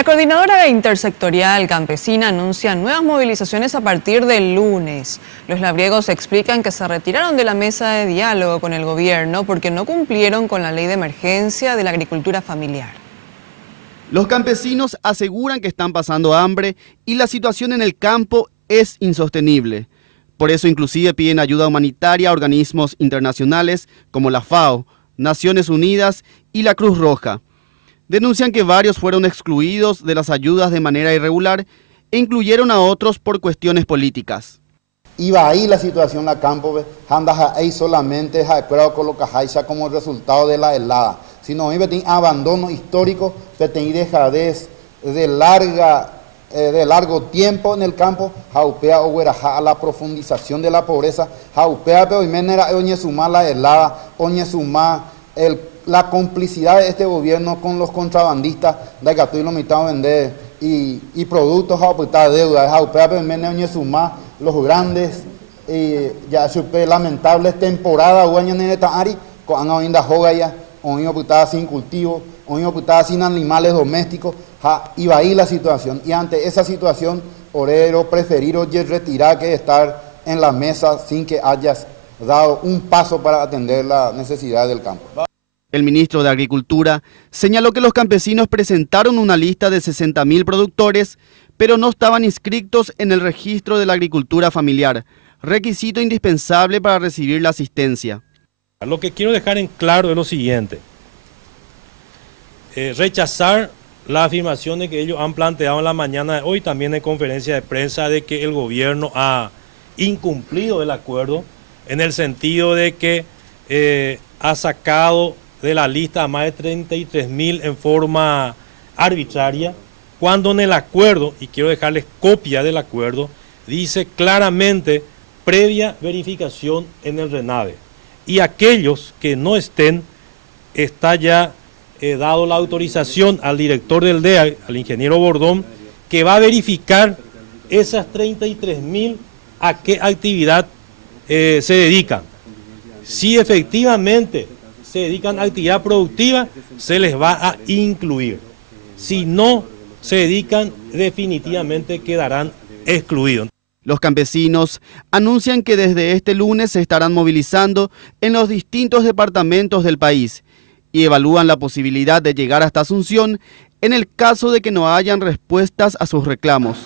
La coordinadora intersectorial campesina anuncia nuevas movilizaciones a partir del lunes. Los labriegos explican que se retiraron de la mesa de diálogo con el gobierno porque no cumplieron con la ley de emergencia de la agricultura familiar. Los campesinos aseguran que están pasando hambre y la situación en el campo es insostenible. Por eso inclusive piden ayuda humanitaria a organismos internacionales como la FAO, Naciones Unidas y la Cruz Roja. Denuncian que varios fueron excluidos de las ayudas de manera irregular e incluyeron a otros por cuestiones políticas. Iba ahí la situación en la campo, anda ahí solamente creo colocajaisa como resultado de la helada. Si no iba a abandono histórico, tener dejadez de largo tiempo en el campo, jaupea o a la profundización de la pobreza, jaupea pero menera oñe suma la helada, oñe suma la complicidad de este gobierno con los contrabandistas, de que tú lo mitad vender y productos jaupea deuda, jaupea pero menera oñe suma los grandes ya super lamentables temporadas oñe neta ari con ainda joga ya oño putada sin cultivo, oño putada sin animales domésticos, iba ahí la situación. Y ante esa situación, orero preferiron retirar que estar en la mesa sin que hayas dado un paso para atender la necesidad del campo. El ministro de Agricultura señaló que los campesinos presentaron una lista de 60.000 productores, pero no estaban inscritos en el registro de la agricultura familiar, requisito indispensable para recibir la asistencia. Lo que quiero dejar en claro es lo siguiente. Rechazar las afirmaciones que ellos han planteado en la mañana de hoy, también en conferencia de prensa, de que el gobierno ha incumplido el acuerdo, en el sentido de que ha sacado de la lista a más de 33.000 en forma arbitraria, cuando en el acuerdo, y quiero dejarles copia del acuerdo, dice claramente previa verificación en el RENAVE. Y aquellos que no estén, está ya dado la autorización al director del DEA, al ingeniero Bordón, que va a verificar esas 33.000 a qué actividad se dedican. Si efectivamente se dedican a actividad productiva, se les va a incluir. Si no se dedican, definitivamente quedarán excluidos. Los campesinos anuncian que desde este lunes se estarán movilizando en los distintos departamentos del país y evalúan la posibilidad de llegar hasta Asunción en el caso de que no hayan respuestas a sus reclamos.